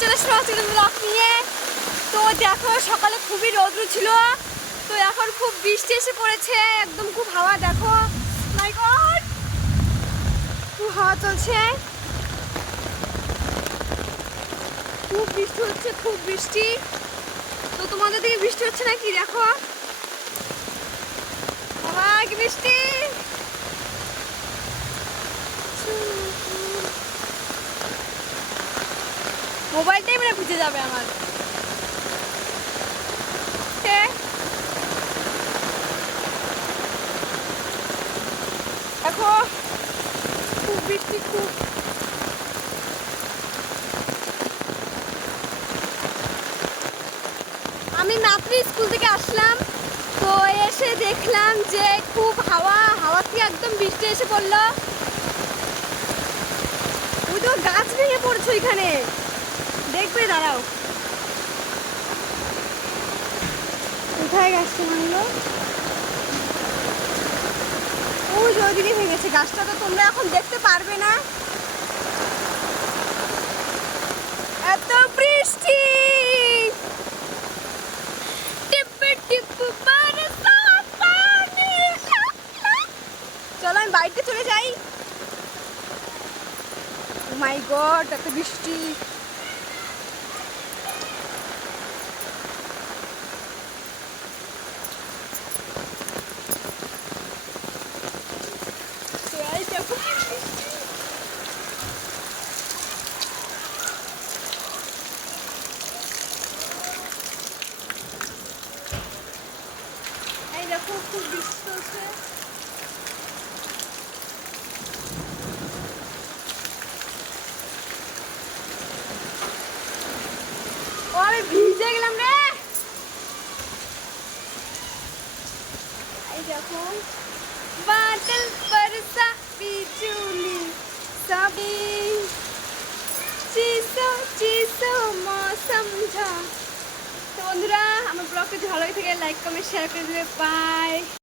চলে এসেছি আজকে ব্লগ নিয়ে। তো দেখো সকালে খুবই রৌদ্র ছিল, তো এখন খুব বৃষ্টি এসে পড়েছে, একদম খুব হাওয়া। দেখো মাই গড, খুব হাওয়া চলছে, খুব বৃষ্টি হচ্ছে, খুব বৃষ্টি। তো তোমাদের দিকে বৃষ্টি হচ্ছে নাকি? দেখো বাবা কি বৃষ্টি। মোবাইলটাই মানে ভিজে যাবে আমার। দেখো খুব বৃষ্টি, খুব। আমি মাত্র স্কুল থেকে আসলাম, তো এসে দেখলাম যে খুব হাওয়া থেকে একদম বৃষ্টি এসে পড়লো। ওই তো গাছ ভেঙে পড়ছে এখানে, দেখবে, দাঁড়াও। কোথায় গাছটা ভাঙলো? ওই যে ওইদিকে ভেঙেছে গাছটা, তো তোমরা এখন দেখতে পারবে না, এত বৃষ্টি। চলো আমি বাড়িতে চলে যাই। ও মাই গড, এত বৃষ্টি। এই দেখো খুব বৃষ্টি চলছে। ও আমি ভিজে গেলাম রে। এই দেখো বাদল বরসা বিজুলি সবই চিসো মৌসম ঝা। তো বন্ধুরা, আমার ব্লগটা যদি ভালো লাগে থাকে লাইক কমেন্ট শেয়ার করে দেবে। বাই।